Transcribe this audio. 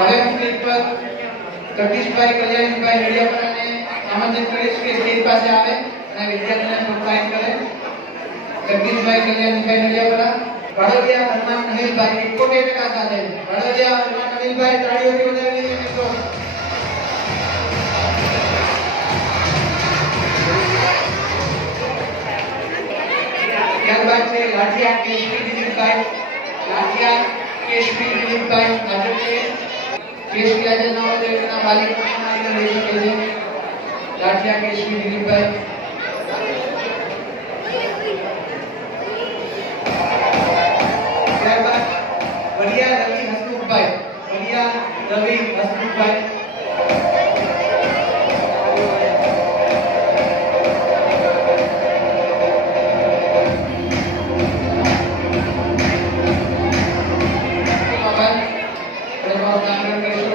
હવે હું સ્ટેજ પર જગદીશભાઈ કલ્યાણીભાઈ નડિયાપરાને આમંત્રિત કરીશ કે સ્ટેજ પાસે આવે અને વિદ્યાર્થીઓને પ્રોત્સાહિત કરે જગદીશભાઈ કલ્યાણીભાઈ નડિયાપરા વડોદરા હનુમાન અનિલભાઈ એકોતેર ટકા સાથે વડોદરા હનુમાન અનિલભાઈ તાળીઓથી વધાવીને મિત્રો ત્યારબાદ છે લાઠિયા કેશવી દિલીપભાઈ લાઠિયા કેશવી દિલીપભાઈ केस किया जाए ना होते इतना वाली इधर देश के लिए लाठिया केस की दिलीप भाई बढ़िया रवि हसमुख भाई बढ़िया रवि हसमुख भाई Gracias.